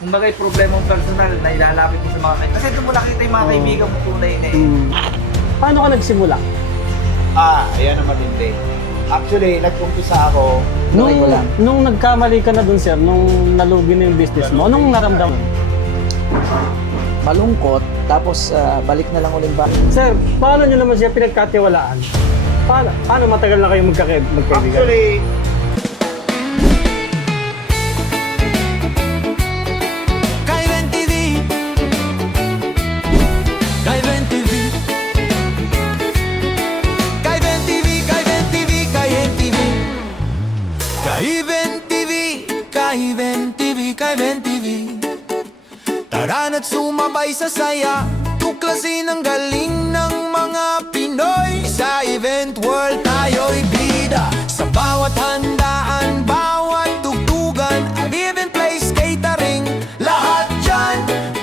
Kung bagay problemang personal na ilalapit mo sa mga kaibigan. Kasi doon mo nakita yung mga kaibigan mo tunay na eh. Paano ka nagsimula? Ayan ang matindi. Actually, nag-umpisa ako. Nung nagkamali ka na dun, sir, nung nalugi na yung business mo, anong naramdaman? Malungkot, tapos balik na lang ulit ba? Sir, paano nyo naman siya pinagkatiwalaan? Paano matagal na kayo magkaibigan? Actually, Kaiven TV, Kaiven TV, Kaiven TV, Kaiven TV, Kaiven TV, Kaiven TV, Kaiven TV, Kaiven TV. Tara na't sumabay sa saya, tuklasin ang galing ng mga Pinoy. Sa event world tayo'y bida, sa bawat handaan, bawat tugtugan, event place, catering, lahat dyan.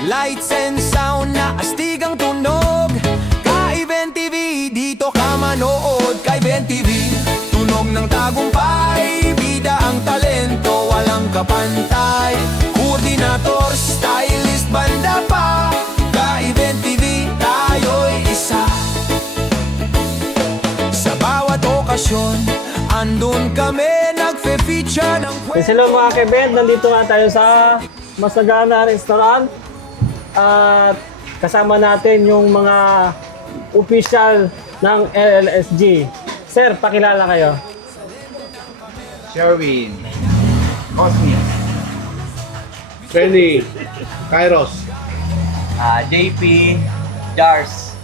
Lights and sound na astig ang tunog. Ka-Event TV, dito ka manood. Ka-Event TV, tunog ng tagumpay, bida ang talento, walang kapantay. Koordinator, stylist, banda pa. Ka-Event TV, tayo'y isa. Sa bawat okasyon, andun kami, nagfe-feature ng So, hello mga kaibigan, nandito nga tayo sa Masagana Restaurant at kasama natin yung mga official ng LLSG. Sir, pakilala kayo. Sherwin, Cosmic, Penny, Kairos, JP, Jars,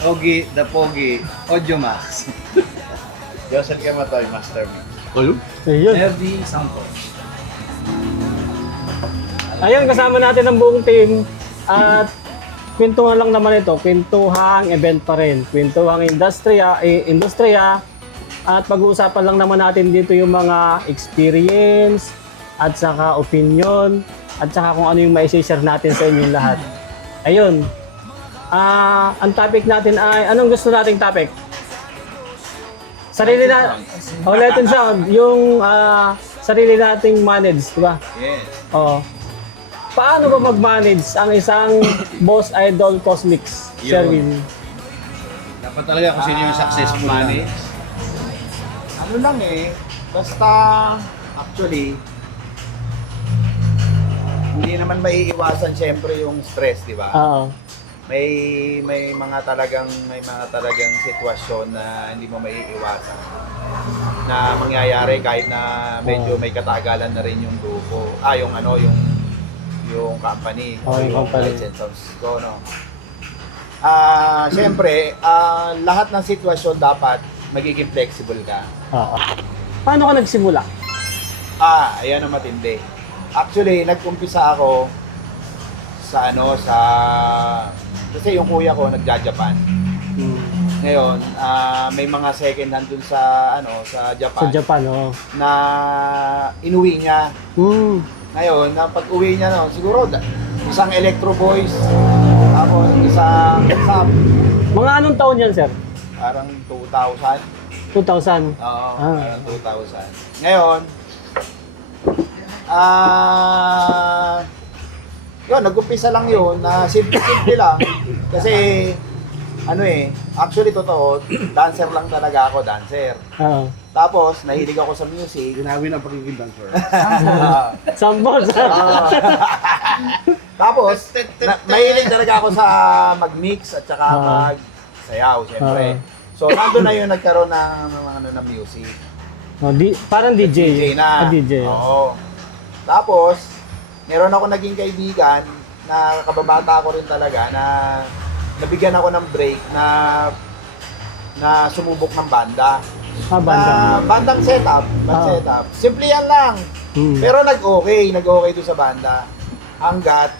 Ogie, The Pogi, Audiomax, Joseph Kamatoy, Master Mix. Ayun. Nerdy Santos. Ayun, kasama natin ang buong team at kwentuhan lang naman ito, kwentuhang event pa rin, kwentuhang industriya, at pag-uusapan lang naman natin dito yung mga experience at saka opinion at saka kung ano yung mai-share natin sa inyong lahat. Ayun, ang topic natin ay, anong gusto nating topic? Sarili na, Light and Sound, yung sarili nating manage, di ba? Yes. Oo. Paano ba mag-manage ang isang boss idol Cosmics, Sherwin? dapat talaga kung sino yung successful na. Manage. Ano lang eh, basta actually, hindi naman maiiwasan syempre yung stress, di ba? Oo. May mga talagang sitwasyon na hindi mo maiiwasan na mangyayari kahit na medyo may katagalan na rin yung grupo. Yung company, Yung company. Lights and Sounds ko, no. Siyempre, lahat ng sitwasyon dapat magiging flexible ka. Oo. Paano ka nagsimula? Ayan ang matindi. Actually, nag-umpisa ako sa kasi yung kuya ko nagja-Japan. Ngayon, may mga second hand dun sa Japan, Sa Japan, oo. na inuwi niya. Ngayon, na pag-uwi niya siguro isang Electro Boys, tapos isang Sap, Mga anong taon yan, sir? parang 2,000. 2000. Oo, Ah. parang 2,000. Ngayon, yun, nag-umpisa lang yun, na simple lang. Kasi, actually totoo, dancer lang talaga ako, dancer. Oo. Tapos, nahilig ako sa music. Ginawin ang pagiging dancer. Sambos. Tapos, mahilig talaga ako sa mag-mix at saka mag-sayaw, syempre. So, nandun na yun nagkaroon ng music. Parang DJ. DJ na. DJ. Oo. Tapos, meron ako naging kaibigan na kababata ko rin talaga na nabigyan ako ng break na sumubok ng banda. Banda. Bandang setup. Simple yan lang. Pero nag-okay doon sa banda. Hanggat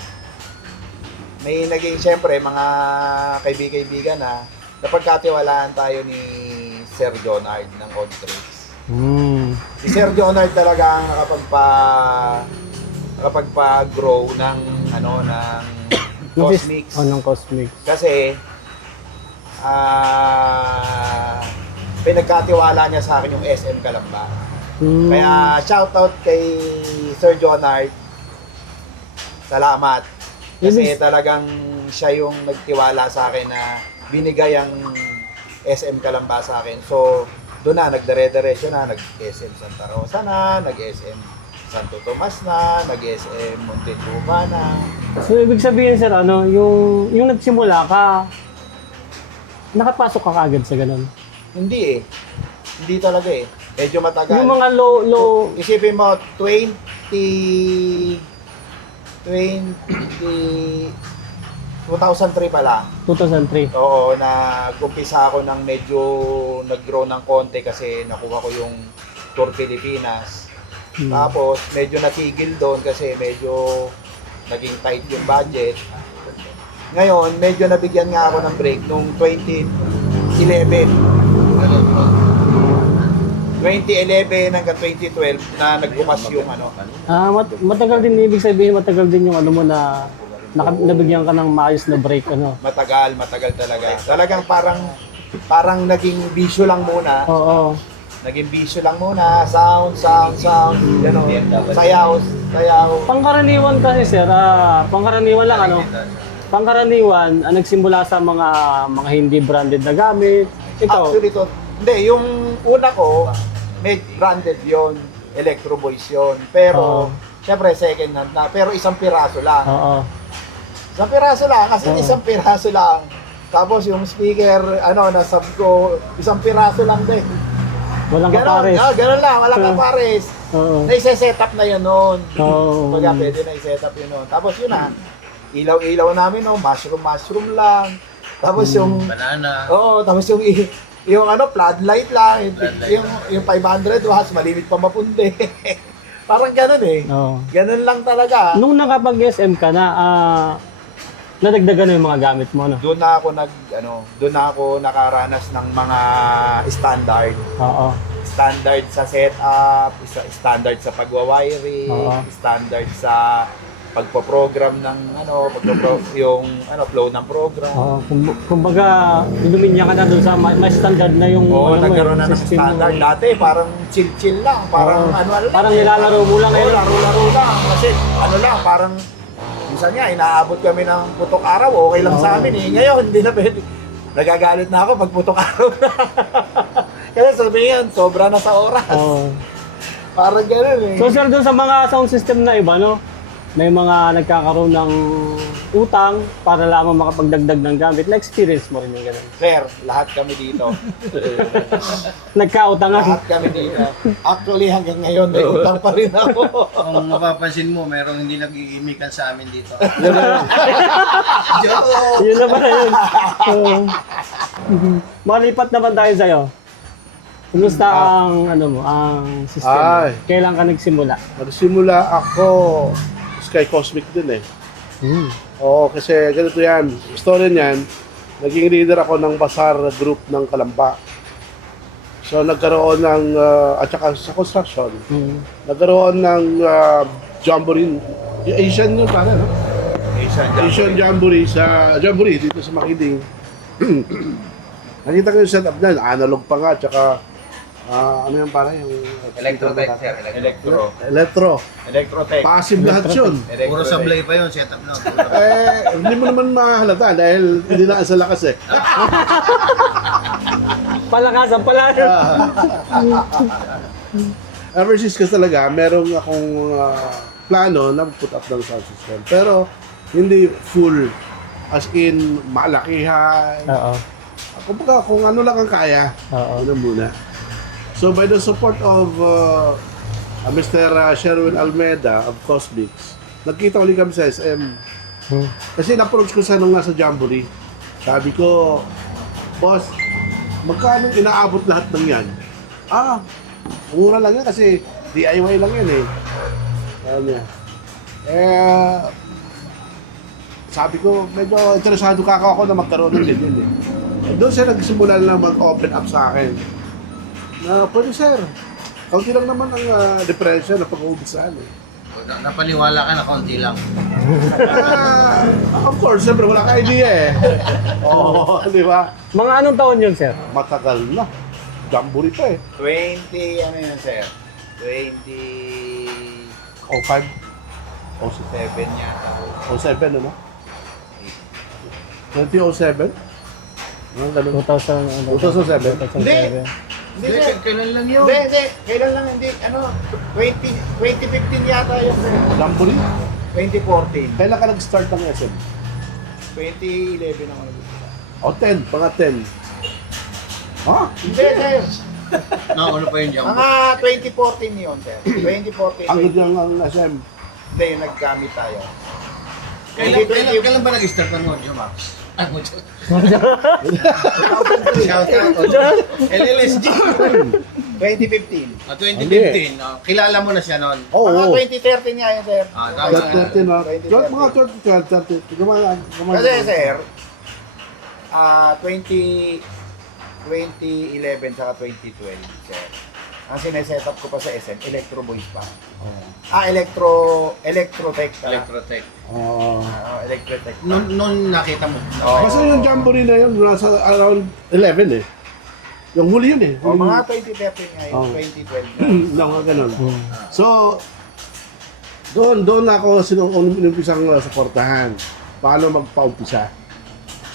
may naging, syempre, mga kaibigan na napagkatiwalaan tayo ni Sir Jonard ng Odd Tricks. Si Sir Jonard talaga ang nakapagpa-grow ng Cosmics. Ng Cosmics. Kasi pinagkatiwala niya sa akin yung SM Kalamba. Kaya shoutout kay Sir Jonard. salamat. Kasi Ibig- talagang siya yung nagtiwala sa akin na binigay ang SM Calamba sa akin. So, doon na, nagdire-diretso na, nag-SM Santa Rosa na, nag-SM Santo Tomas na, nag-SM Muntinlupa na. So, ibig sabihin, sir, ano, yung nagsimula ka, nakapasok ka kaagad sa ganun. Hindi eh. Hindi talaga eh. Medyo matagal. Yung mga low, Isipin mo, 2003 pala. 2003. Oo, nag-umpisa ako ng medyo nag-grow ng konti kasi nakuha ko yung Tour Pilipinas. Tapos, medyo natigil doon kasi medyo naging tight yung budget. Ngayon, medyo nabigyan nga ako ng break nung 2011. 2011 hanggang 2012 na nagbukas yung ano. Matagal din, ibig sabihin, matagal din yung ano mo na nabigyan ka ng maayos na break, ano. Matagal talaga. Talagang parang naging bisyo lang muna. Oo. Naging bisyo lang muna, sound, gano'n, sayaw. Pangkaraniwan kasi, sir, pangkaraniwan lang, ano. Pangkaraniwan, nagsimula sa mga hindi branded na gamit. Ito, Actually, hindi, yung una ko, may branded yon, Electro Boys yon. Pero, syempre, second hand na, pero isang piraso lang. oo. Isang piraso lang, kasi isang piraso lang. Tapos yung speaker, nasab ko, isang piraso lang din. Walang Ganon, kapares. ganon lang, walang kapares. Oo. Na-set up na yun noon. Oo. Pagka pwede na i-set up yun noon. Tapos yun na, ilaw-ilaw namin, mushroom lang. Tapos yung, Banana. oo, tapos yung floodlight lang, yung 500 watts, malimit pa mapundi. Parang ganon eh. Oo. Ganon lang talaga. Nung nakapag-SM ka na, nadagdagan na yung mga gamit mo, no? Doon na ako nakaranas ng mga standard. Oo. Standard sa setup, standard sa pagwa-wiring, Oo. standard sa pagpo-program ng yung flow ng program. Oo. Kumbaga, iluminya ka na doon sa may standard na yung Oo, ano mo, nagkaroon na ng system mo. standard. Dati parang chill-chill lang, parang Oo. lang. Parang nilalaro mo lang Oo, ngayon. laro-laro lang. Kasi parang minsan nga, inaabot kami ng putok araw, okay lang sa amin eh. Ngayon, hindi na pwede. Nagagalit na ako pag putok araw na. Kasi sabihin, sobra na sa oras. Oo. Parang gano'n eh. So, sir, doon sa mga sound system na iba, no? May mga nagkakaroon ng utang para lamang makapagdagdag ng gamit. Na-experience mo rin yung gano'n. Sir, lahat kami dito. Nagkautangan. Lahat kami dito. Actually, hanggang ngayon, may utang pa rin ako. Kung mapapansin mo, merong hindi nag-iimikan sa amin dito. Yun na ba yun? Malipat naman tayo sa'yo. Kumusta ang, ang system? Ay. Kailan ka nagsimula? Nagsimula ako Sky Cosmic din eh. Oo, kasi ganito yan. Story niyan, naging leader ako ng Bazaar Group ng Calamba. So nagkaroon ng, at saka sa construction, nagkaroon ng Jamboree. Asian yun pala, no? Asian Jamboree dito sa Makiling. Nakita ko yung setup niyan, analog pa nga, at saka ano yung parang yung... Electrotech, sir. Electrotech. Passive lahat yun. Puro sablay pa yun, setup na. Hindi mo naman mahalata dahil hindi na sa lakas eh. Palakasan pala. Ever since kasi talaga, merong akong plano na put up ng sound system. Pero hindi full. As in, malakihan. Oo. Kumbaga, kung ano lang ang kaya, Oo. yun ang muna. So by the support of Mr. Sherwin Almeida of Cosmics, nagkita ulit kami sa SM. Kasi na-approach ko sa nung nasa Jamboree. Sabi ko, boss, magkano inaabot lahat ng yan? Mura lang yan kasi DIY lang yan eh. Sabi niya. Sabi ko, medyo interesado ako na magkaroon ng ganyan eh. Doon siya nagsimula na mag-open up sa akin. Na pwede sir, kaunti lang naman ang depression na pag-uubisan eh. Napaniwala ka na konti lang. Of course, siyempre wala ka idea eh. Oo, di ba? Mga anong taon yun, sir? Matagal na. Jamboree pa eh. 20, ano yun, sir? 20... O 5. O 7 yata. 07, ano? 2007? Ano ganun? 2007? 2007. Hindi, sir. Kailan lang yun? Hindi. Kailan lang, hindi. 2015 yata yun, sir. Lamburi? 2014. Kailan ka nag-start ng SM? 2011 ako nag-start. O 10, mga 10. Ha? Hindi, sir. Ano pa yun dyan? Mga 2014 yun, sir. 2014. Ang ganda ng SM. Hindi, yung naggamit tayo. Kailan ba nag-start ng Mojo Max? Mojo. Shout out. LLSG. 2015. 2015. Kilala mo na siya noon. Oo. Mga 2013 nga yun, sir. Tama. 13 na. 2013. Mga 30. Gumana. Kasi, sir, 2011 saka 2012, sir. Ang sineset up ko pa sa SM, Electro Boys pa. Electrotech. Electrotech. Oo. Electrotech. Noon nakita mo. Kasi yung jamboree na yun, nasa around 11 eh. Yung huli yun eh. O, Huli mga 2013 nga yun, Oo. 2012 na. mga ganun. So, doon ako sinumpisang suportahan. Paano magpaumpisa.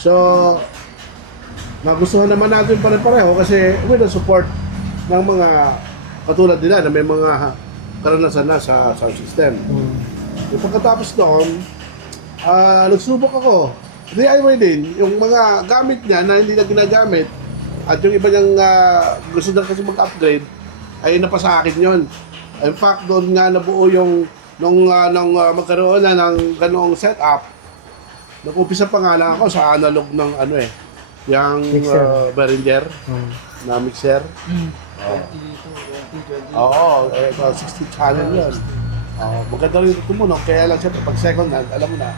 So, nagustuhan naman natin pare-pareho kasi with the support ng mga katulad nila na may mga karanasan na sa sound system. Yung pagkatapos doon, nagsubok ako. DIY din. Yung mga gamit niya na hindi na ginagamit at yung iba niyang gusto na kasi mag-upgrade ay napasa akin yon. In fact, doon nga nabuo yung nung magkaroon na ng ganoong setup. Nag-umpisa pa nga lang ako sa analog ng yung Behringer na mixer. Oo, 60 channel yun. Maganda rin ito tumunog, kaya lang siyempre pag second hand, alam mo na.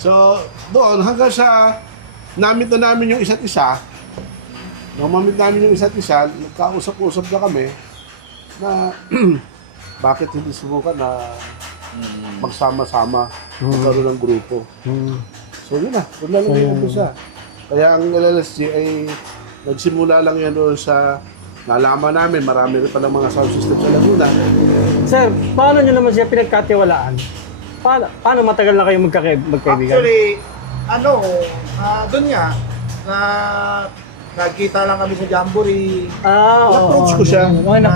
So, doon hanggang sa namit na namin yung isa't isa. Nung mamit namin yung isa't isa, nagkausap-usap na kami na bakit hindi subukan na magsama-sama magkaroon ng grupo. So yun na, doon na lang yung umpisa. Kaya ang LLSG ay nagsimula lang yan doon sa nalaman namin, marami rin palang mga sound system sa Laguna. Sir, paano nyo naman siya pinagkatiwalaan? Paano matagal na kayo magkaibigan? Actually, doon nga, nagkita lang kami sa Jamboree. Approach ko siya. Na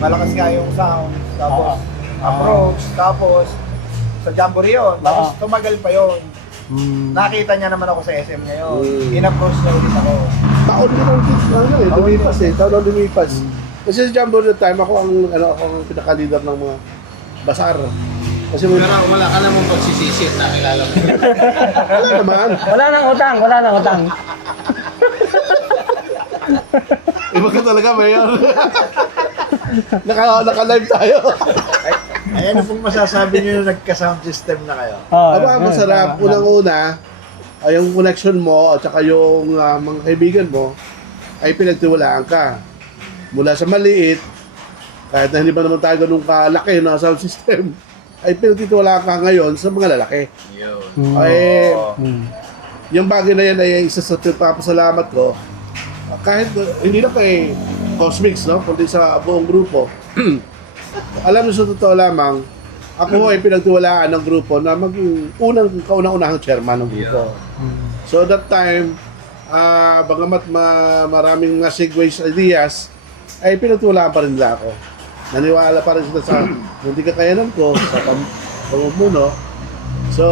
malakas nga yung sound. Tapos, approach. Tapos, sa Jamboree yun. Tapos, tumagal pa yun. Nakita niya naman ako sa SM ngayon. In-approach niya ulit ako. Taon din ang lumipas eh. Taon ang lumipas. Kasi sa Jamboree that time, ako ang pinaka-leader ng mga basar. Kasi Pero wala ka namang pagsisisi at nakilala mo. wala naman. Wala nang utang. Iba ka talaga, Mayor. Naka-live tayo. Ayan pong masasabi niyo na nagka-sound system na kayo. Aba, masarap. Unang-una, yung connection mo at saka yung mga kaibigan mo ay pinagtiwalaan ka. Mula sa maliit, kahit na hindi ba naman tayo ganun kalaki na sound system, ay pinagtitiwalaan ka ngayon sa mga lalaki. Ay, yung bagay na yan ay isa sa papasalamat ko. Kahit hindi lang kay Cosmix, no? Kundi sa buong grupo. Alam mo sa totoo lamang, ako ay pinagtiwalaan ng grupo na maging kaunang-unahang chairman ng grupo. So that time, bagamat maraming segues ideas, ay pinagtiwalaan pa rin nila ako. Naniwala pa rin sila sa hindi kakayanan ko, sa pamumuno. So,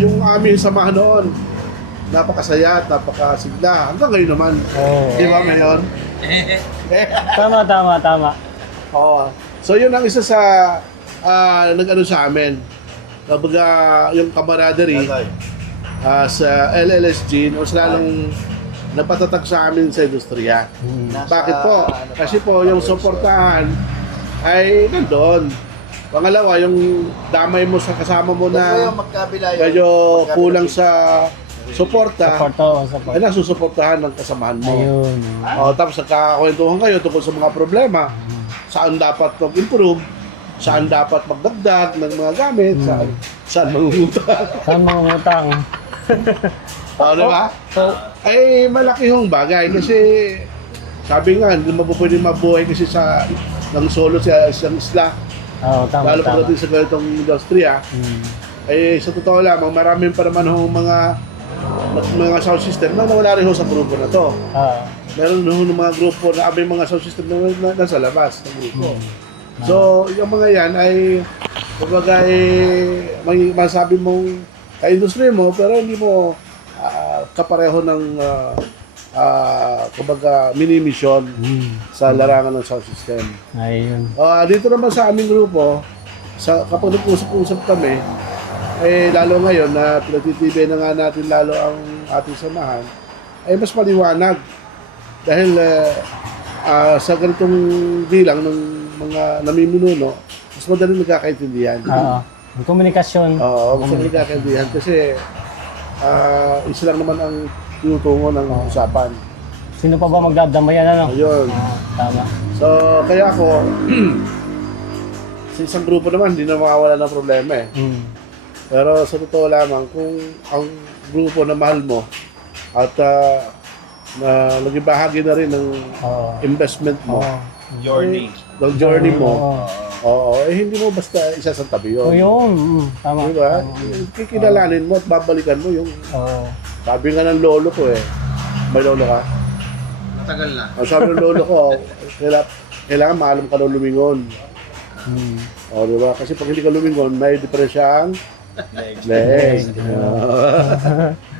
yung aming samahan noon, napakasaya at napakasigla. Hanggang ngayon naman. Di ba, Mayor? Tama. Oo. So yun ang isa sa nag-ano sa amin. Kapag yung camaraderie sa LLSG, mas lalong napatatag sa amin sa industriya. Bakit po? Kasi po yung suportahan ay nandun. Pangalawa, yung damay mo sa kasama mo na medyo kulang sa suporta, ay nasusuportahan ng kasamahan mo. Ayun. Tapos nagkakakwentuhan kayo tungkol sa mga problema. Saan dapat mag-improve, saan dapat magdagdag ng mga gamit, saan mangungutang. Saan mangungutang? Di ba? Ay malaki hong bagay kasi sabi nga, hindi mo pwede mabuhay kasi sa ng solo sa isang isla. Oo, tama, Lalo tama. pagdating sa ganitong industriya, eh sa totoo lamang, maraming pa naman ho mga sound system na wala rin ho sa grupo na to. Meron ho ng mga grupo na may mga sound system na nasa labas ng grupo. So, yung mga yan ay kumbaga may masabi mong ka-industry mo pero hindi mo kapareho ng kumbaga mini-mission sa larangan ng sound system. Ayun. Dito naman sa aming grupo, kapag nag-usap-usap kami, lalo ngayon na pinagtitibay na nga natin lalo ang ating samahan, ay mas maliwanag. Dahil sa ganitong bilang ng mga namiminuno, mas madaling nagkakaintindihan. Ang komunikasyon. Oo, mas madaling nagkakaintindihan kasi isa lang naman ang tinutungo ng usapan. Sino pa ba magdadamayan, ano? Ayun. Tama. So, kaya ako, sa isang grupo naman, hindi na makawala ng problema eh. Pero sa totoo lamang, kung ang grupo na mahal mo at na naging bahagi na rin ng investment mo, Journey. ng journey mo, hindi mo basta isasantabi yun. Yun. Tama. Diba? Kikilalanin mo at babalikan mo yung sabi nga ng lolo ko eh. May lolo ka? Matagal na. Ang sabi ng lolo ko, kailangan maalam ka ng lumingon. Diba? Kasi pag hindi ka lumingon, may diferensyang legs.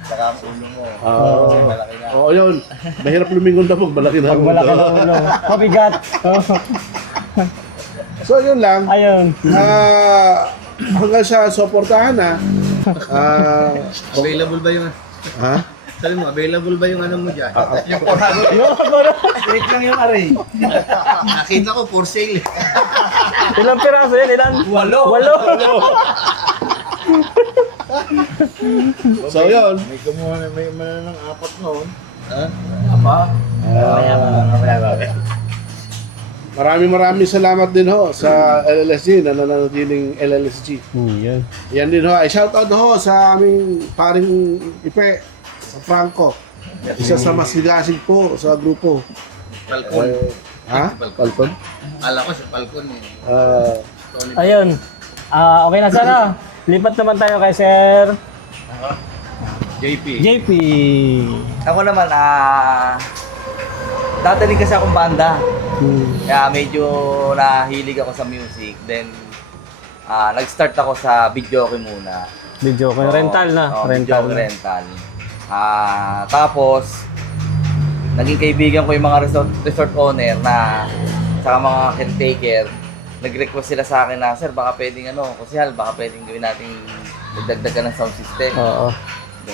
Saka ang ulo mo. Malaki na. Oo, yun. Mahirap lumingon na pag malaki na. Pag malaki ng ulo. Mabigat. So, yun lang. Ayun. Hanggang sa suportahan na. Available ba yung... Ha? Sabi mo, available ba yung ano mo dyan? Yung 400. Click lang yung array. Nakita ko, for sale. Ilang piraso yan? Ilan? 8. So, yun. May kumuha na, may ng 4 noon. Maraming salamat din ho sa LLSG na nananatiling LLSG. Yun. Yan din ho. Ay shoutout ho sa aming paring Ipe, sa Franco. Isa sa mas ligasig po sa grupo. Falcon. Falcon? Kala ko si Falcon eh. Ayun. Okay na sana. Lipat naman tayo kay Sir JP. JP. Ako naman, dati rin kasi akong banda. Kaya medyo nahilig ako sa music. Then, nag-start ako sa video muna. Video ko. Rental na. Rental. Tapos, naging kaibigan ko yung mga resort owner na saka mga caretaker. Nag-request sila sa akin na, sir, baka pwedeng kusyal, baka pwedeng gawin natin magdagdagan ng sound system. Oo.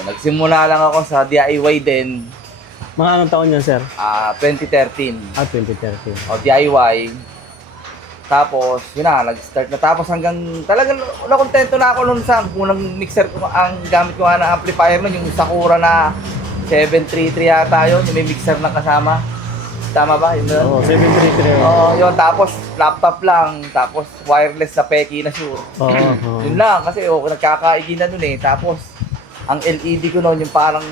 Nagsimula lang ako sa DIY din. Mga anong taon yan, sir? 2013. 2013. DIY. Tapos, yun na, nag-start na. Tapos hanggang talagang nakontento na ako nun sa unang mixer ko. Ang gamit ko nga na amplifier nun, yung Sakura na 733 yata yun, yung may mixer na kasama. Tama ba? Yun Oo, 733. Oo, yun. Tapos laptop lang. Tapos wireless na peki na sure. Oo. Yun lang, kasi nagkakaigi na nun eh. Tapos, ang LED ko nun, yung parang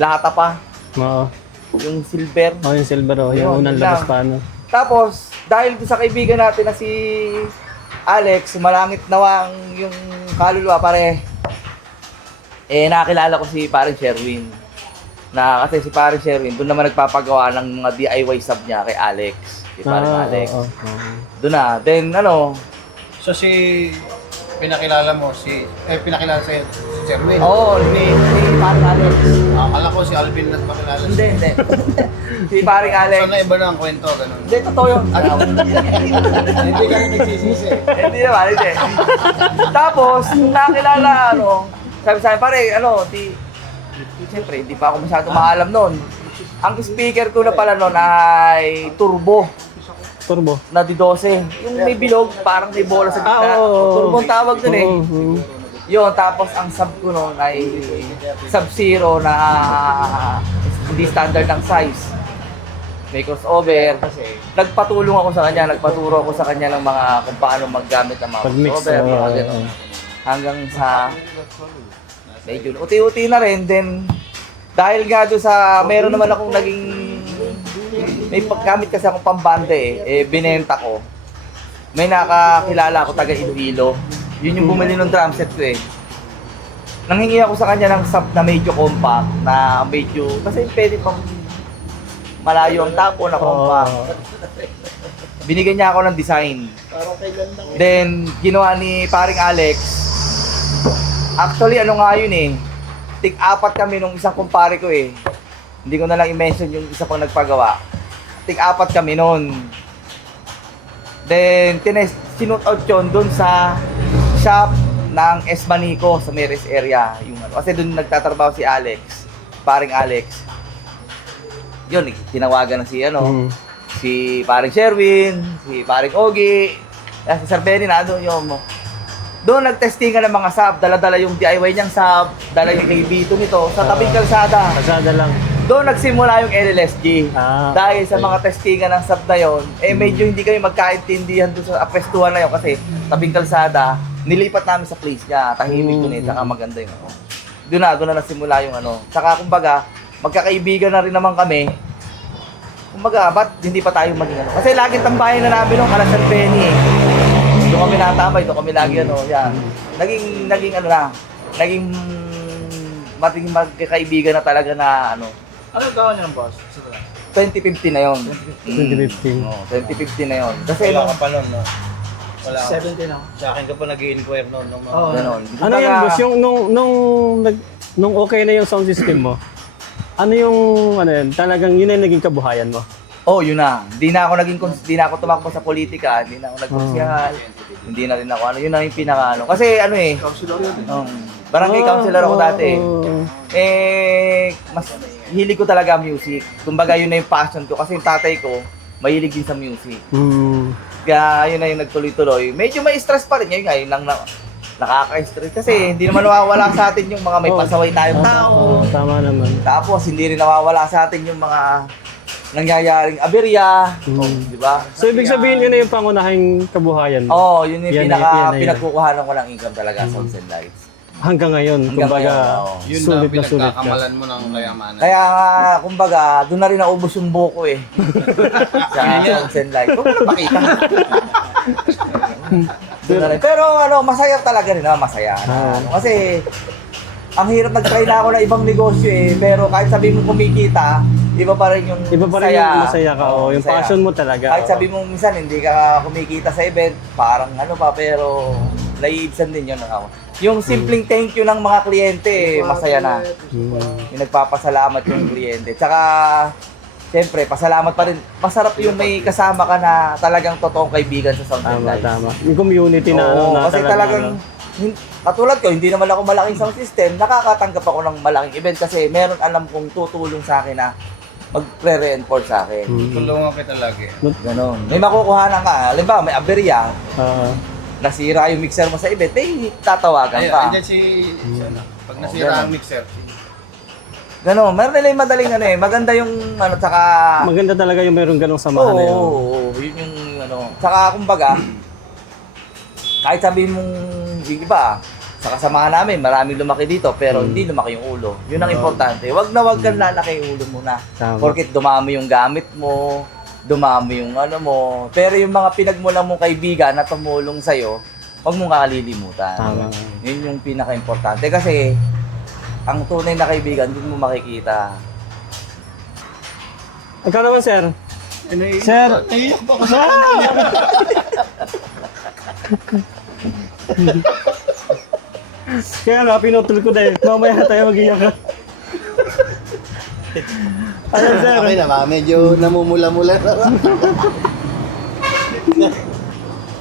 lahata pa. Oo. Yung silver. Oh, yung silver, oh. Yung Yun, unang yun labas lang. pa, ano. Tapos, dahil doon sa kaibigan natin na si Alex, malangit nawang yung kaluluwa pare. Nakilala ko si Paring Sherwin. Kasi si Paring Sherwin, doon naman nagpapagawa ng mga DIY sub niya kay Alex. Si Paring Alex. Oo. Doon na. Then, So pinakilala mo pinakilala sa'yo si Sherwin. Oo, ni Paring Alex. Akala ko si Alvin na pakilala sa'yo. Hindi. Si Paring Alex. Sana iba na ang kwento, ganun. Hindi, totoo yun. Hindi ka rin nagsisisi. Hindi naman, hindi. Tapos, nung nakilala, sabi sa akin, pare, siyempre, hindi pa ako masyado maalam noon. Ang speaker ko na pala noon ay turbo na D12. Yung may bilog, parang may bola sa gitna. Turbo ang tawag doon eh. Yun, tapos ang sub ko noon ay Sub-Zero na hindi standard ang size. May crossover. Nagpatulong ako sa kanya, nagpaturo ako sa kanya ng mga kung paano maggamit ng mga Pag-mix, crossover, mga ganun. Hanggang sa medyo uti-uti na rin. Then, dahil nga doon sa meron naman akong naging may paggamit kasi akong pambanda binenta ko. May nakakilala ako taga Iloilo. Yun yung bumili ng drum set ko Nanghingi ako sa kanya ng sub na medyo compact, na medyo, kasi pwede pang malayo ang tapo na compact. Binigyan niya ako ng design. Then, ginawa ni paring Alex. Actually, ano nga yun tig-apat kami nung isang kumpare ko Hindi ko na lang i-mention yung isa pang nagpagawa. Tig-apat kami nun. Then, sinut out yun dun sa shop ng Esmanico sa Meres area. Kasi dun nagtatrabaho si Alex, paring Alex. Yun, tinawagan na si paring Sherwin, si paring Ogie, si Sir Benny na doon nagtestingan ng mga sub, dala-dala yung DIY niyang sub, dala yung KB2 nito sa tabing kalsada. Kalsada lang. Doon nagsimula yung LLSG. Dahil sa okay. mga testingan ng sub na yon, medyo hindi kami magkaintindihan doon sa apestuhan na yon kasi tabing kalsada, nilipat namin sa place niya, tahimik doon saka maganda yung Doon na nagsimula yung Saka kumbaga, magkakaibigan na rin naman kami. Kumbaga, ba't hindi pa tayo maging Kasi laging tambayan na namin nung San Benny Doon kami natambay, doon kami lagi yan. Naging naging magkakaibigan na talaga na Ano gawa niyo ng boss? 2015 na yon. 2015. 2015 na yon. Kasi Wala ka pa nun, no? Wala ka. 17 ako. Sa akin ka pa nag-i-inquire noon. Nung mga... Ganon. Ano yan, boss? Yung nung okay na yung sound system mo, ano yung, talagang yun ang naging kabuhayan mo? Yun na. Hindi na ako tumakbo sa politika, hindi na ako nagkonsyahal. Hindi na rin ako yun na yung pinaka Kasi Councilor yun barangay councilor ako dati. Mas hilig ko talaga music. Kumbaga yun na yung passion ko kasi yung tatay ko mahilig din sa music. Kaya yun na yung nagtuloy-tuloy. Medyo may stress pa rin yun lang nakaka-stress kasi hindi naman nawawala sa atin yung mga may pasaway tayong tao. Tama naman. Tapos hindi rin nawawala sa atin yung mga nangyayaring aberya, di ba? So ibig sabihin yun na yung pangunahing kabuhayan mo? Yun yung Yan na yun. pinagkukuhanan ko ng income talaga, Sounds and Lights. Hanggang ngayon, Hanggang kumbaga, ngayon, Yun sulit na na sulit ka. pinagkakamalan mo ng kayamanan. Kaya kumbaga, doon na rin naubos yung buko sa Sounds and Lights. Huwag mo na pakita. Doon na rin. Pero masaya talaga rin masaya. Kasi, ang hirap nag-try na ako ng ibang negosyo pero kahit sabihin mo kumikita, iba pa rin yung masaya ka, yung masaya. passion mo talaga. Kahit sabihin mo minsan hindi ka kumikita sa event, parang pero naiibsan din yun Yung simpleng thank you ng mga kliyente, masaya na. Yung nagpapasalamat yung kliyente. Tsaka, siyempre, pasalamat pa rin. Masarap yung may kasama ka na talagang totoong kaibigan sa Sound and Lights. Tama. Yung community na Kasi talagang, katulad ko, hindi naman ako malaking sound system, nakakatanggap ako ng malaking event kasi meron alam kong tutulong sa akin na magre-reinforce sa akin. Tulungan kita lagi. Ganon. May makukuhanan ka. Halimbawa, may aberya, nasira yung mixer mo sa event, tatawagan ka. Andyan pag nasira ang mixer. Ganon. Meron nila yung madaling maganda yung tsaka... Maganda talaga yung meron ganong samahan na yun. Yun yung Tsaka kumbaga, kahit sabihin mong yung iba, sa kasamahan namin, maraming lumaki dito, pero hindi lumaki yung ulo. Yun ang importante. Wag kang lalaki yung ulo muna. Porket dumami yung gamit mo, dumami yung mo. Pero yung mga pinagmulan mong kaibigan na tumulong sa'yo, wag mong kalilimutan. Tama. Yun yung pinaka-importante. Kasi, ang tunay na kaibigan, hindi mo makikita. Ikaw naman, sir. Sir! Naiyak ba kasi? Kaya nga, pinutol ko dahil mamaya tayo mag-iyak. Ano, sir? Okay naman, medyo namumula-mula naman.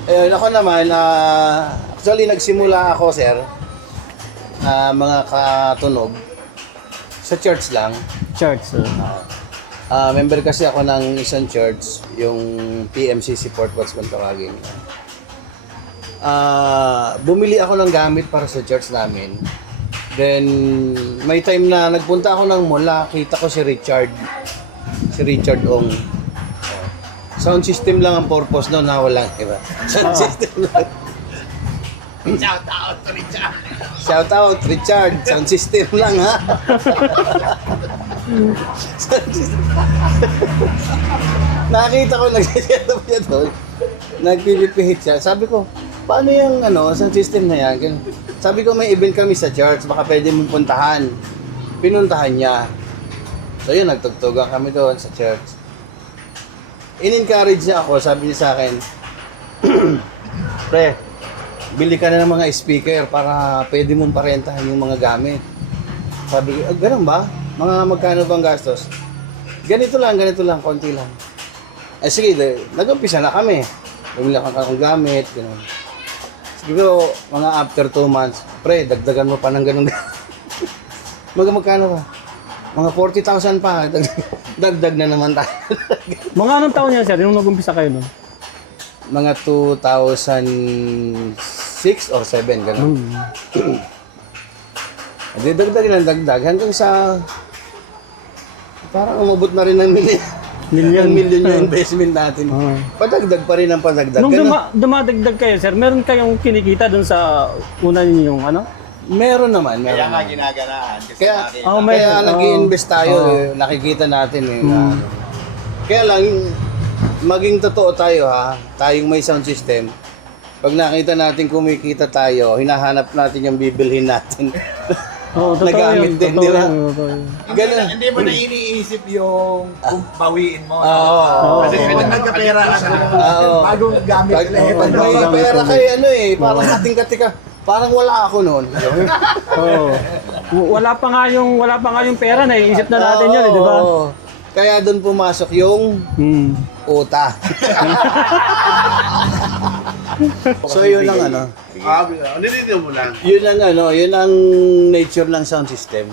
Ayun, ako naman, actually nagsimula ako, sir, mga katunog, sa church lang. Church. Member kasi ako ng isang church, yung PMCC Port Watts kung tawagin. Bumili ako ng gamit para sa church namin. Then, may time na nagpunta ako ng mall, kita ko si Richard Ong. Sound system lang ang purpose noon, walang iba. Sound system lang. Shout out, Richard! Sound system lang, ha? Nakita ko, nag-setup siya doon. Nagpipihit siya. Sabi ko, paano yung sound system na yan? Ganun. Sabi ko, may event kami sa church, baka pwede mong puntahan. Pinuntahan niya. So yun, nagtugtugan kami doon sa church. In-encourage niya ako, sabi niya sa akin, pre, bili ka na ng mga speaker para pwede mong parentahan yung mga gamit. Sabi ko, ganun ba? Mga magkano bang gastos? Ganito lang, konti lang. Eh sige, nag-umpisa na kami. Bumili ako ng gamit, gano'n. Siguro, mga after 2 months, pre, dagdagan mo pa ng ganun. Magkano ba? Mga 40,000 pa. Dagdag na naman tayo. Mga anong taon yan, sir? Yung nag-umpisa kayo nun? Mga 2006 or 7, gano'n. Hindi, dagdag ng dagdag. Hanggang sa, parang umabot na rin ng Million. million yung investment natin. Padagdag pa rin ang padagdag. Nung Ganun. dumadagdag kayo, sir, meron kayong kinikita dun sa una ninyong Meron naman. Kaya nga ginaganaan. Kasi Kaya, nakita. kaya nag-i-invest tayo, nakikita natin na. Kaya lang, maging totoo tayo tayong may sound system. Pag nakita natin kumikita tayo, hinahanap natin yung bibilhin natin. Oo, totoo Nagamit yun. din, Totoo di ba? yun, totoo yun. Ganun. Hindi mo na iniisip yung kung bawiin mo. Oo. Kasi pag nagkapera ka na, Oo. bagong gamit Pag ulit. may pera kayo, parang kating-kati ka. Parang wala ako noon. Oo. Wala pa nga yung pera, naiisip na natin yun, di ba? Oo. Kaya doon pumasok yung uta. So yun ang Niliniw mo lang. yun ang nature ng sound system.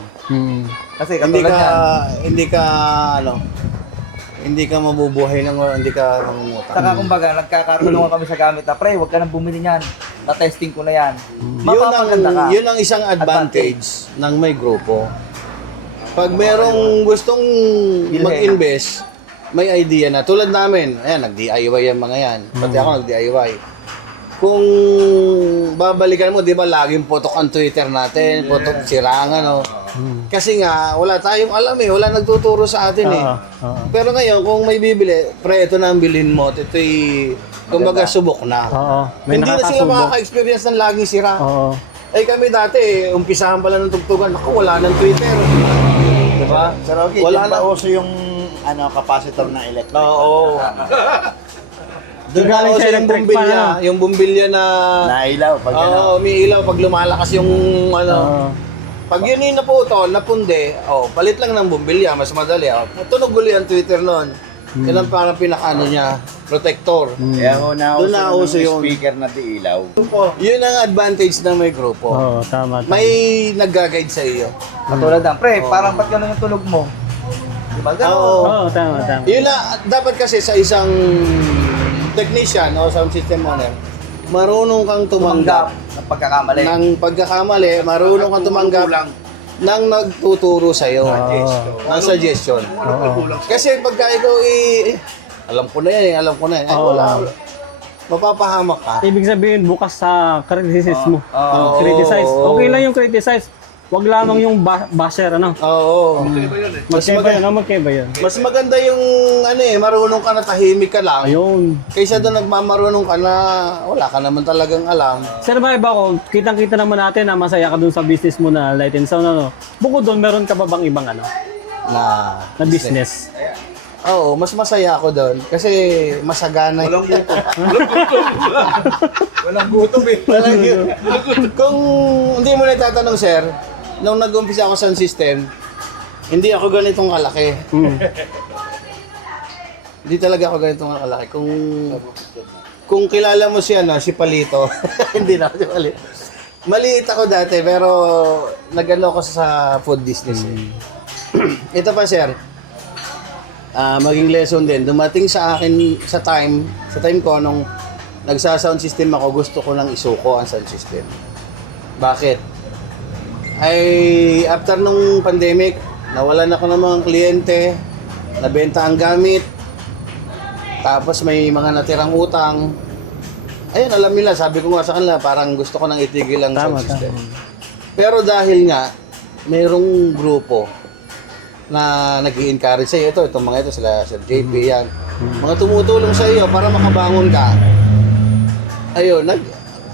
Kasi Hindi katulad ka yan. hindi ka mabubuhay ng hindi ka mamumuta. Saka kumbaga, nagkakatulungan kami sa gamit na, pre, huwag ka nang bumili niyan. Na-testing ko na yan. Mapapaganda ka. Yun ang isang advantage ng may grupo. Pag merong gustong Bilhin. mag-invest, may idea na. Tulad namin, ayan, nag-DIY yung mga yan. Pati ako nag-DIY. Kung babalikan mo, di ba, laging potok ang Twitter natin, potok sirangan, Kasi nga, wala tayong alam wala nagtuturo sa atin Pero ngayon, kung may bibili, pre, ito na ang bilhin mo, ito'y, kumbaga, subok na. Oo. May Hindi na sila nakakasubok. makaka-experience ng laging sira. Oo. Kami dati, umpisahan pala ng tugtugan, ako, wala ng Twitter. Diba? Sir Rocky, Wala wala na. na uso yung capacitor na electric. Oo. Doon Galing na sa yung electric bumbilya, fan, yung bumbilya na Nailaw pag umiilaw pag lumalakas yung pag yun yung napunde, palit lang ng bumbilya, mas madali. Tunog uli ang Twitter noon. Yan ang parang pinaka niya, protector. Kaya ho na Doon na uso yung yun. speaker na di ilaw. Yun ang advantage ng may grupo. Oo, tama. May nag-guide sa iyo. Katulad ng, pre, parang ba't gano'n yung tunog mo? Di ba gano'n? Oo. Oo, tama. Yun na, dapat kasi sa isang technician o sound system owner, marunong kang tumanggap Ng pagkakamali. ng pagkakamali, marunong kang tumanggap ng nagtuturo sa iyo ng suggestion. Kasi pagka ikaw alam ko na yan, ay wala. Mapapahamak ka. Ibig sabihin, bukas sa criticism mo. Oo. Criticize. Okay lang yung criticize. Wag lamang yung basher, Oo. Magkaiba yun. Mas maganda yung marunong ka na tahimik ka lang. Ayun. Kaysa doon nagmamarunong ka na wala ka naman talagang alam. Sir, ba iba ko, kitang-kita naman natin na masaya ka dun sa business mo na Light and Sound, Bukod doon, meron ka ba bang ibang Na business? Oo, mas masaya ako doon kasi masagana. Walang gutom. Walang gutom Kung hindi mo na itatanong, sir, nung nag-umpisa ako sa system, hindi ako ganitong kalaki. Hindi talaga ako ganitong kalaki. Kung kilala mo siya, si Palito, hindi na ako si Palito. Maliit ako dati, pero nag-ano ako sa food business. Ito pa, sir. Maging lesson din. Dumating sa akin sa time ko nung nagsa-sound system ako, gusto ko nang isuko ang sound system. Bakit? After nung pandemic, nawalan ako ng mga kliyente, nabenta ang gamit, tapos may mga natirang utang. Ayun, alam nila, sabi ko nga sa kanila, parang gusto ko nang itigil ang sound system. Pero dahil nga, mayroong grupo na nag-i-encourage sa iyo. Itong mga ito, sila Sir JP, yan. Mga tumutulong sa iyo para makabangon ka. Ayun,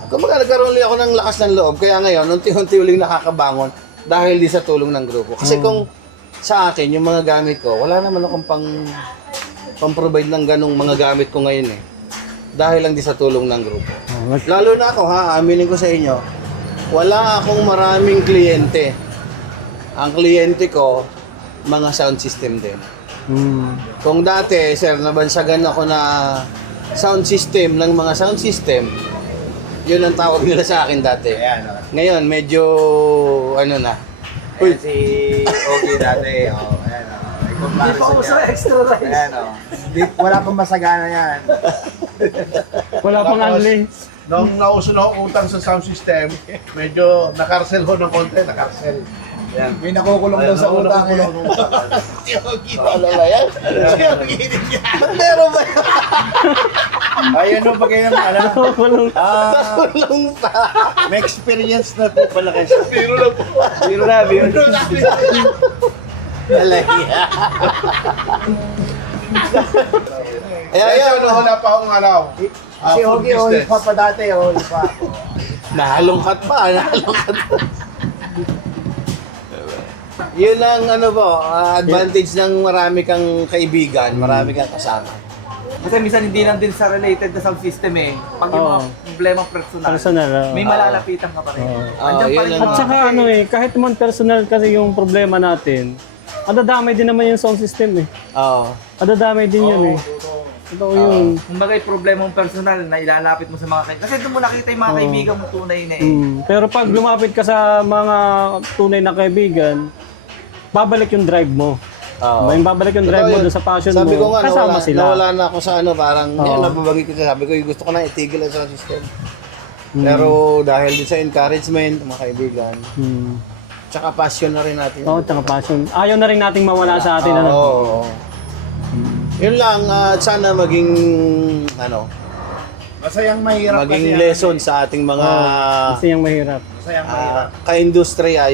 kumbaga nagkaroon ulit ako ng lakas ng loob. Kaya ngayon, unti-unti uling nakakabangon dahil di sa tulong ng grupo. Kasi kung sa akin, yung mga gamit ko, wala naman akong pang-provide ng ganong mga gamit ko ngayon eh. Dahil lang di sa tulong ng grupo. Lalo na ako ha, aminin ko sa inyo, wala akong maraming kliyente. Ang kliyente ko, mga sound system din. Kung dati, sir, nabansagan ako na sound system ng mga sound system, yun ang tawag nila sa akin dati. Ngayon, medyo, ano na. Uy, si Ogie dati, ayan Hindi pa uso extra rice. Ayan wala pang masagana yan. Wala pang angling. Nung nauso na ako utang sa sound system, medyo nakarsel ho ng konti, nakarsel. Yan. May nakukulong daw sa utang eh. Si Ogie, alam ba yan? Si Ogie din yan. Meron ba yan? Ayun no, pag yan, alam na. Nakulong pa. May experience na po pala kayo. Biro lang po. Biro na. Alaya. Ayun, wala pa akong alaw. Si Ogie, oli pa dati, oli pa. Nahalongkat pa. Yun ang ano po, advantage ng marami kang kaibigan, marami kang kasama. Kasi minsan hindi lang din sa related na sound system eh. Pag yung mga problema personal, Personal. may malalapitan ka pa rin. Andiyan pa yun rin ang- At saka ano eh, kahit man personal kasi yung problema natin, adadamay din naman yung sound system eh. Oo. Adadamay din yun eh. Totoo yun. Kumbaga yung problema mong personal na ilalapit mo sa mga kaibigan. Kasi doon mo nakita yung mga kaibigan mo tunay na eh. Pero pag lumapit ka sa mga tunay na kaibigan, babalik yung drive mo. Oo. May babalik yung drive mo Totoo yun. doon sa passion Sabi ko mo. nga, Kasama sila. nawala na ako sa ano, parang, yan, nababanggit ko siya. Sabi ko, gusto ko na itigil ang sound system. Pero dahil din sa encouragement, mga kaibigan, tsaka passion na rin natin. Oo, tsaka passion. Ayaw na rin nating mawala sa atin. Ano? Oo. Yun lang, at sana maging, ano, Masayang mahirap maging lesson sa ating mga Kasi yung mahirap. Masayang mahirap. ka-industriya,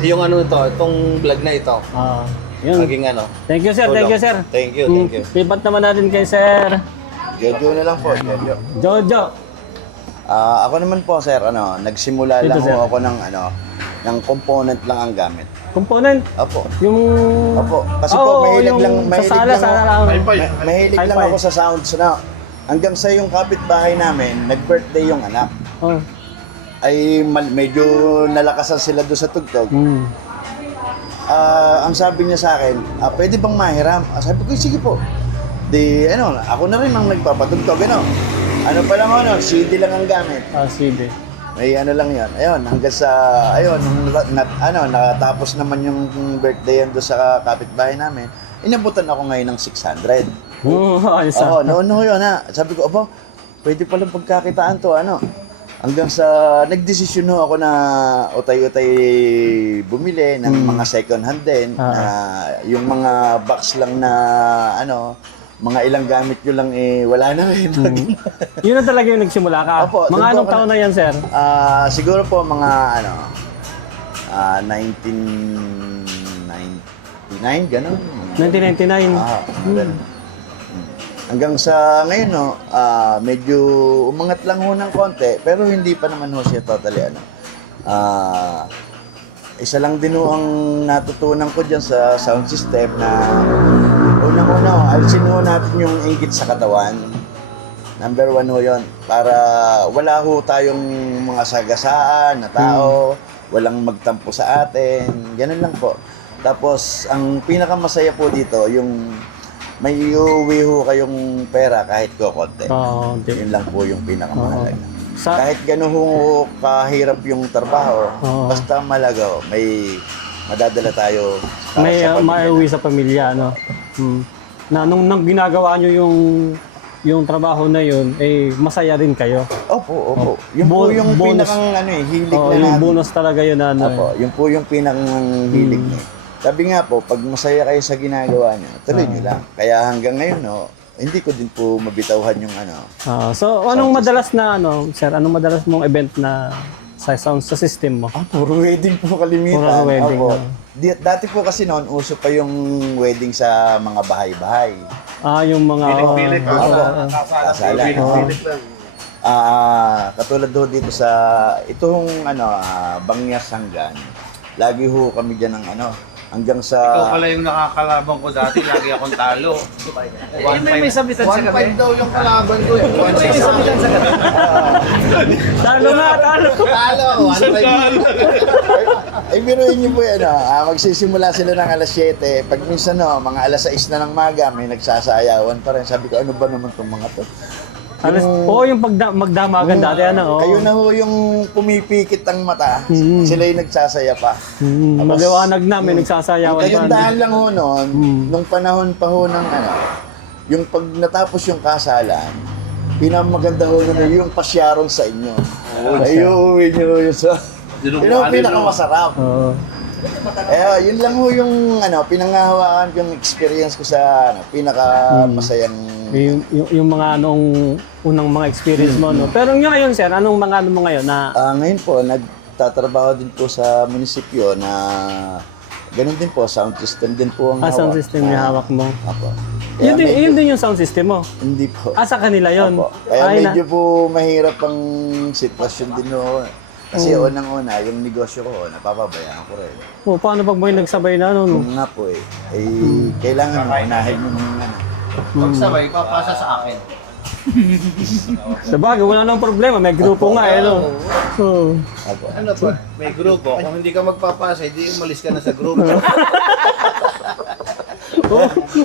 yung ano to, itong vlog na ito. Yun. Maging ano. Thank you sir, thank you sir. Thank you, thank you. Lipat naman natin kay sir Jojo na lang po, Jojo. Jojo. Ako naman po sir, nagsimula Dito, lang sir. ho ako ng component lang ang gamit. Component. Opo. Yung... Opo. Kasi Oo, po mahilig yung lang, sa sala, mahilig lang Hi-fi. ako sa sounds na hanggang sa yung kapitbahay namin, nag-birthday yung anak. Oh. Ay medyo nalakasan sila doon sa tugtog. Ang sabi niya sa akin, pwede bang mahiram? Sabi ko, sige po. Di, ako na rin ang nagpapatugtog, Ano pa lang CD lang ang gamit. CD. May ano lang yan. Ayun, hanggang sa, nakatapos naman yung birthday yan doon sa kapitbahay namin. Inabutan ako ngayon ng 600. Ayos Oo, noon yun Sabi ko, pwede palang pagkakitaan to, Hanggang sa, nagdesisyon ako na utay-utay bumili ng mga second hand din. Yung mga box lang na, mga ilang gamit ko lang wala na rin. Yun na talaga yung nagsimula ka. Opo, Mga doon anong po taon na yan, sir? Siguro po mga 1999, gano'n. 1999. Ganun. Hanggang sa ngayon, medyo umangat lang ho ng konti, pero hindi pa naman ho siya totally, isa lang din ho ang natutunan ko dyan sa sound system na unang-una, alisin ho natin yung inggit sa katawan. Number 1 ho yun. Para wala ho tayong mga sagasaan na tao, walang magtampo sa atin, ganun lang po. Tapos, ang pinakamasaya po dito, yung may iuwi ho kayong pera kahit kokonti. Yun lang po yung pinakamahalaga. Kahit gano'n ho kahirap yung trabaho, basta malaga, may madadala tayo May sa pamilya. maiuwi sa pamilya, Na nung ginagawa nyo yung trabaho na yun, masaya rin kayo. Opo. Yun po yung bonus. pinakang hilig na Yung natin. bonus talaga yun. Opo, yun po yung pinakang hilig niya. Sabi nga po, pag masaya kayo sa ginagawa niyo, tuloy niyo lang. Kaya hanggang ngayon, hindi ko din po mabitawhan yung So, anong madalas na, sir, anong madalas mong event na sa system mo? Puro wedding po kalimitan. Puro wedding, Opo. ah. Dati po kasi noon, uso pa yung wedding sa mga bahay-bahay. Yung mga... Pilik-pilik. Kasalan. Pilik-pilik lang. Katulad ho dito sa itong Bangyas Hanggan. Lagi ho kami diyan ng hanggang sa Ikaw pala yung nakakalaban ko dati, lagi akong talo. May sabitan sa gabi. 1.5 daw yung kalaban ko. May sabitan sa gabi. Talo na, talo! Talo, 1.5. Ay, biruin niyo po yan, magsisimula sila ng alas 7. Pag minsan, mga alas 6 na ng maga, may nagsasayawan pa rin. Sabi ko, ano ba naman itong mga to? Yung magdamagan dati, Kayo na ho yung pumipikit ang mata. Sila yung nagsasaya pa. Maliwanag na, may nagsasayawan Kayong pa. daan lang ho noon, nung panahon pa ho ng yung pag natapos yung kasalan, pinamaganda ho na yung pasyaron sa inyo. Ay, uuwi nyo yung sa... Yun ang pinakamasarap. Yun lang ho yung pinangahawakan yung experience ko sa pinakamasayang Yung mga unang mga experience mo, no? Pero ngayon, sir, anong mga mo ngayon na... ngayon po, nagtatrabaho din po sa munisipyo na ganun din po, sound system din po ang hawak. sound system yung hawak mo. Apo. Yun din yung sound system mo? Hindi po. Sa kanila yun? Apo. Kaya medyo po mahirap ang sitwasyon din ho. Kasi unang-una, yung negosyo ko, napapabayaan ko rin. Paano pag may nagsabay na, no? Kung nga po kailangan mo, unahin mo mga Pagsabay, papasa sa akin. Sabagay, wala nang problema. May grupo nga, no? Apo. Ano ba? May grupo. Kung hindi ka magpapasa, hindi umalis ka na sa grupo.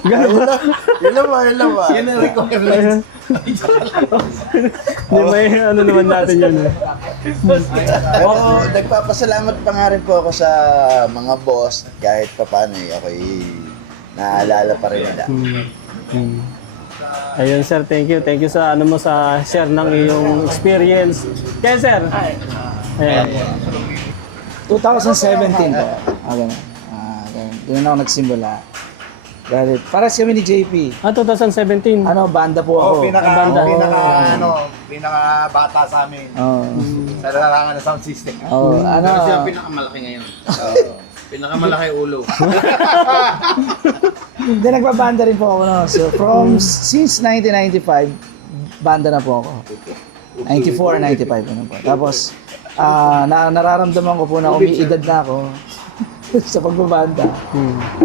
Yun lang ba? Yun ang requirement. May naman natin yun. Pero nagpapasalamat pa nga rin po ako sa mga boss kahit pa paano ako'y naalala pa rin nila. Ayun, sir, thank you. Thank you sa mo sa share ng iyong experience. Kaya, sir. Ayan. 2017 po. Ganun. Doon ako nagsimula. Dahil, para kami ni JP. 2017. Banda po ako. Pinaka bata sa amin. Sa larangan ng sound system. Pero siya ang pinakamalaki ngayon. Pinakamalaki ulo. Hindi, nagbabanda rin po ako. No? So, since 1995, banda na po ako. 94, 95. Ano po. Tapos, nararamdaman ko po na umiidad na ako sa pagbabanda.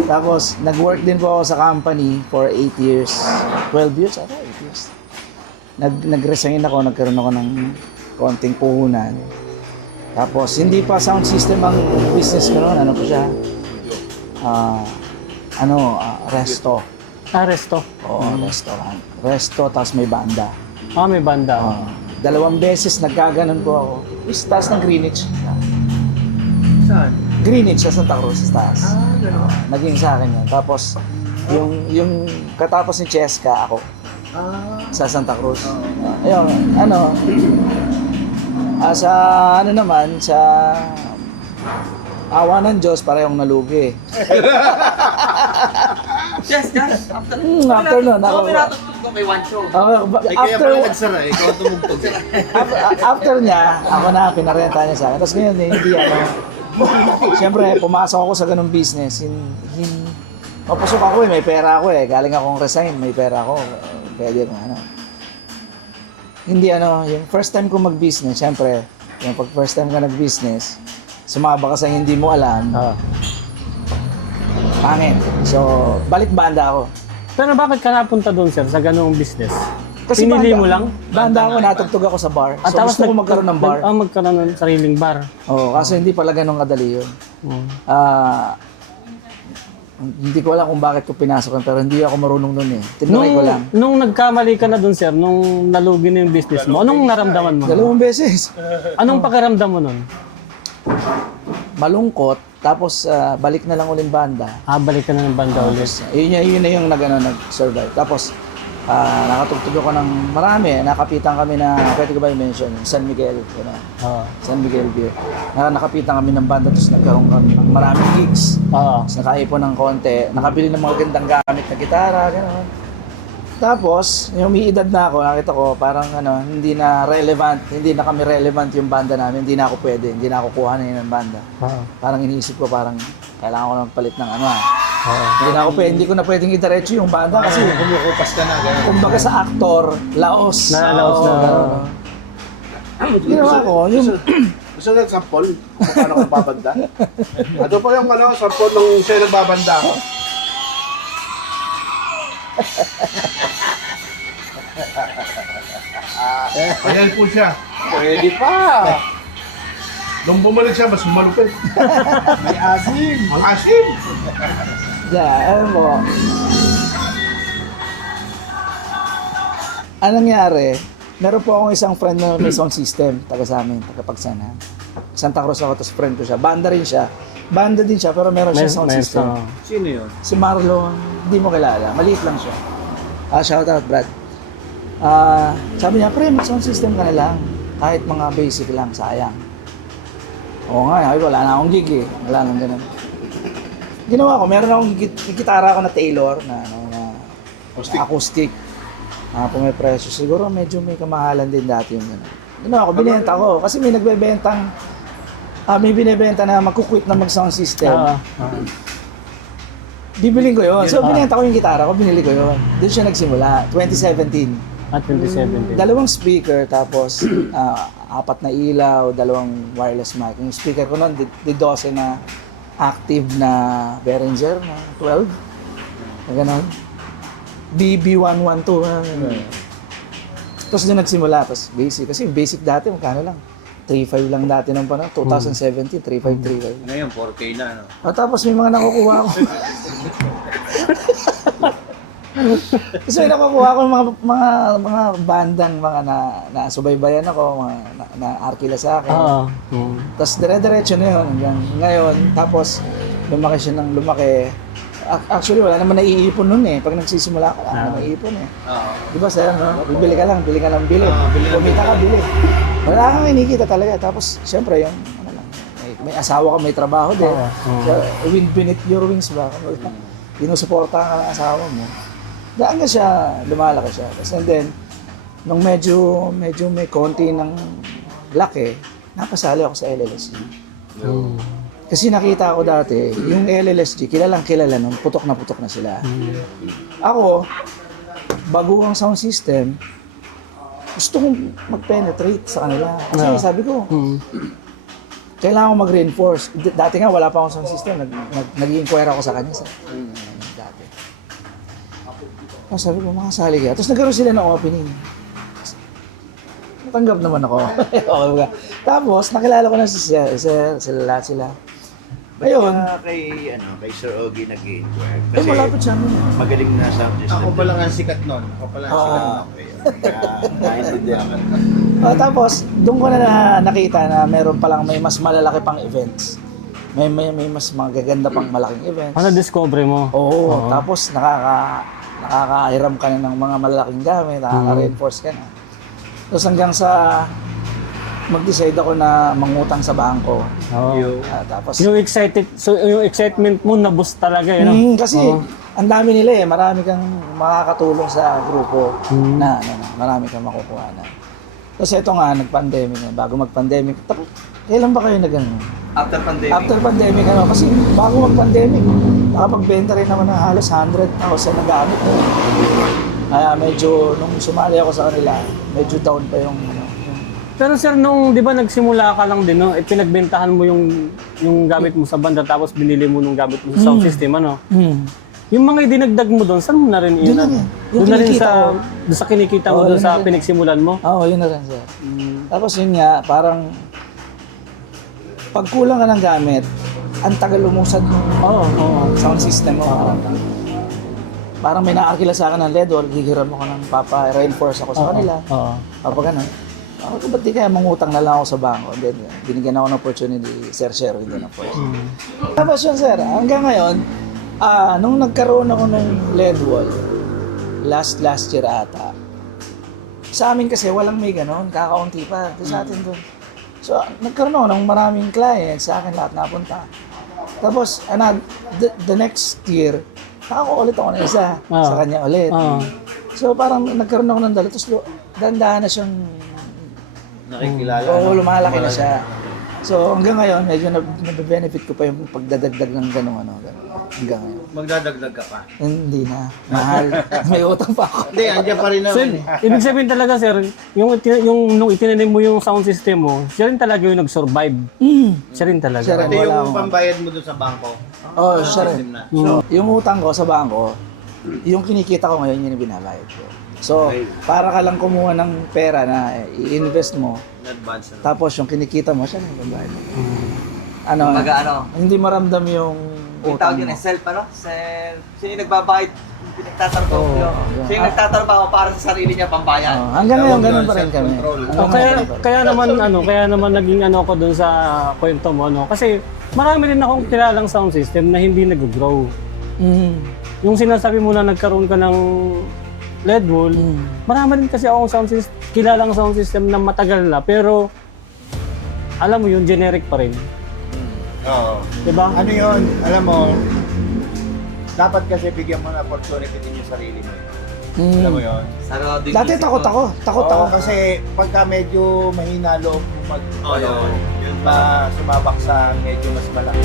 Tapos, nag-work din po ako sa company for 8 years. 12 years? 8 years. Nag-resign ako, nagkaroon ako ng konting puhunan. Tapos, hindi pa sound system ang business ko noon. Ano po siya? Resto. Resto. Oo, restaurant. Resto, tapos may banda. May banda. 2 beses nagkaganon po ako. Is taas ng Greenwich. Saan? Greenwich sa Santa Cruz, sa taas. Naging sa akin yun. Tapos, yung katapos ni Cheska, ako. Sa Santa Cruz. Ayun, sa awa ng Diyos, parehong nalugi. Yes, guys. After After nun, ako. pinatugtog ko kay Wancho. Kaya pala nagsara, ikaw ang tumugtog. After niya, ako na, pinarenta niya sa akin. Tapos ngayon, hindi Siyempre, pumasok ako sa ganung business. Papasok ako may pera ako Galing akong resign, may pera ako. Pwede Hindi yung first time ko mag-business, siyempre, yung pag first time ka nag-business, sumaba ka sa hindi mo alam, pangit. So, balik banda ako. Pero bakit ka napunta doon, sir, sa ganung business? Kasi Pinili banda, mo lang? Banda ako, natugtog ako sa bar. So, gusto ko magkaroon ng bar. Magkaroon ng sariling bar. Kaso hindi pala ganun kadali yun. Hindi ko alam kung bakit ko pinasok yun, pero hindi ako marunong nun Tinry ko lang. Nung nagkamali ka na doon, sir, nung nalugi na yung business mo, anong naramdaman mo? 2 beses. Anong pakiramdam mo nun? Malungkot, tapos balik na lang ulit banda. Balik ka na ng banda ulit. Yun na yung nag-survive. Tapos, nakatugtog ako ng marami. Nakapitan kami na, pwede ko ba i-mention, San Miguel. San Miguel Beer. Nakapitan kami ng banda, tapos nagkaroon kami ng maraming gigs. Tapos nakaipon ng konti. Nakabili ng mga gandang gamit na gitara, gano'n. Tapos, yung may edad na ako, nakita ko parang ano, hindi na kami relevant yung banda namin, hindi na ako pwede, hindi na ako kuha na yun ng banda. Parang iniisip ko parang kailangan ko ng palit ng ano Hindi na ako pwede, hindi ko na pwedeng idiretso yung banda kasi Kumukupas ka na, gano'n. kumbaga sa aktor, laos. Laos na. Ginawa ko, yung Gusto nga sample kung paano ka babanda? Ito po yung sample nung siya nagbabanda ako. Ayan po siya. Pwede pa. Nung bumalik siya, mas malupit. May asim. Ang asim! alam mo, anong nangyari? Meron po akong isang friend na may sound system, taga sa amin, taga Pagsana. Santa Cruz ako, tapos friend ko siya. Banda rin siya. Banda din siya, pero meron siya sound system. Sino yun? Si Marlon, hindi mo kilala. Maliit lang siya. Shout out, Brad. Sabi niya, pre, mag-sound system ka na lang. Kahit mga basic lang, sayang. Oo nga, wala na akong gig eh. Wala nang ganun. Ginawa ko, meron akong gitara ako na Taylor, na acoustic. Pumipresyo. Siguro medyo may kamahalan din dati yung gano'n. Ginawa ko, binenta ko. Kasi may may binibenta na magkukwit na mag-sound system. Bibiling ko yun. So, binenta ko yung gitara ko, binili ko yun. Doon siya nagsimula, 2017. At 2017. Dalawang speaker, tapos 4 na ilaw, 2 wireless mic. Yung speaker ko noon, di 12 na active na Behringer na 12. Na gano'n. BB112. Tapos doon nagsimula, tapos basic. Kasi basic dati, magkano lang? 3.5 lang dati nung panahon. 2017, 3.5. Ngayon, 4K na, no? Tapos may mga nakukuha ko. Kasi may nakukuha ko mga bandang mga nasubaybayan ako, mga na-arkila sa akin. Tapos dire-diretso na yun hanggang ngayon. Tapos lumaki siya ng lumaki. Actually, wala naman naiipon nun eh. Pag nagsisimula ka, wala naman naiipon eh. Di ba sir, no? Bili ka lang, bili. Kumita ka, bili. Wala kang inikita talaga. Tapos, syempre, yung, ano lang, may asawa ka, may trabaho din. So, wind beneath your wings ba? Sinusuporta ka ng asawa mo. Hanggang siya, lumalaki siya. Tapos, and then, nung medyo may konti ng laki, napasali ako sa LLSG. Kasi nakita ko dati, yung LLSG, kilalang kilala nung putok na sila. Ako, baguhang sound system, gusto kong mag-penetrate sa kanila. Kasi sabi ko, kailangan ko mag-reinforce. Dati nga, wala pa akong sound system. Nag-inquire ako sa kanya. Dati. Sabi ko, makasali ka. Tapos nagkaroon sila ng opening. Natanggap naman ako. Tapos, nakilala ko na sila. Ngayon, Kay Sir Ogie nag-i-inquire. malapit siya mo. Magaling na sound system. Ako pa lang ang sikat nun. Naintindihan ka. Tapos, doon ko na nakita na meron palang may mas malalaki pang events. May mas magaganda pang malaking events. Ano discover mo? Oo. Tapos, nakakahiram ka na ng mga malalaking gamit, nakaka-reinforce ka na. Tapos hanggang sa mag-decide ako na mangutang sa bangko. Tapos, yung excitement mo na-boost talaga, yun. kasi ang dami nila eh, marami kang makakatulong sa grupo na marami kang makukuha na. Tapos ito nga, nag-pandemic na, bago mag-pandemic. Tapos, kailan ba kayo nag-ano? After pandemic. After pandemic, kasi bago mag-pandemic, nakapagbenta rin naman ng halos 100,000 na gamit. Kaya medyo, nung sumali ako sa kanila, medyo down pa yung Pero sir, nung di ba nagsimula ka lang din, no? Pinagbentahan mo yung gamit mo sa banda tapos binili mo nung gamit mo sa sound system, ano? Yung mga idinagdag mo doon, saan mo na rin yun? Doon na rin sa kinikita mo doon sa pinagsimulan mo? Oo, yun na rin sir. Tapos yun nga, parang pag kulang ka ng gamit, ang tagal lumusad mo. Sound system mo. Parang may naakila sa akin ng LED or gigiram mo ka ng papa-reinforce ako sa kanila. Papa ganun. Ako, ba't di kaya mangutang na lang ako sa bangko? Then, binigyan ako ng opportunity, Sir Sherwin din of course. Tapos yun, sir, hanggang ngayon, nung nagkaroon ako ng LED wall, last year ata, sa amin kasi walang may ganon, kakaunti pa, ito sa atin doon. So, nagkaroon ako ng maraming clients, sa akin lahat napunta. Tapos, the next year, nakakuha ulit ako ng isa, sa kanya ulit. So parang nagkaroon ako ng dala, tapos dahan-dahan na siyang Nakikilala. oo, lumalaki na siya. So hanggang ngayon, medyo nabe-benefit ko pa yung pagdadagdag ng gano'ng ano. Hanggang ngayon. Magdadagdag ka pa. Hindi na. Mahal. May utang pa ako. Hindi, andyan pa rin So, naman eh. ibig sabihin talaga, sir, yung nung itinanim mo yung sound system mo, siya rin talaga yung nag-survive. Siya rin talaga. Siya rin. Pati Wala yung akong- pambayad mo dun sa bangko. Oo, siya rin. System na. So, yung utang ko sa bangko, yung kinikita ko ngayon, yun yung binabayad ko. So, para ka lang kumuha ng pera na i-invest mo, In advance na. tapos yung kinikita mo, siya na yung babayad mo. Ano, Kumbaga ano, hindi maramdam yung yung utang tawag yun mo. self ano? Self. Siya yung nagbabayad, yung pinagtatrabaho Oo, yun. yun. Siya yung nagtatrabaho para sa sarili niya pambayan. Oh, hanggang ngayon, Tawag ganun doon, pa rin kami. self-control. Hanggang Kaya ngayon, ganun pa rin. kaya naman naging ano ko dun sa kwento mo, no? Kasi marami rin akong kilalang sound system na hindi nag-grow. Yung sinasabi mo na nagkaroon ka ng LED wall, marami rin kasi akong kilalang sound system na matagal na, pero alam mo yun, generic pa rin. Oo. Diba? Ano yun? Alam mo, dapat kasi bigyan mo ng opportunity din yung sarili mo. Alam mo yun? Sarado yung Dati isip takot ko. ako. Takot ako. Oo, kasi pagka medyo mahina loob mo Oo, yun. sumabak sa medyo mas malaki.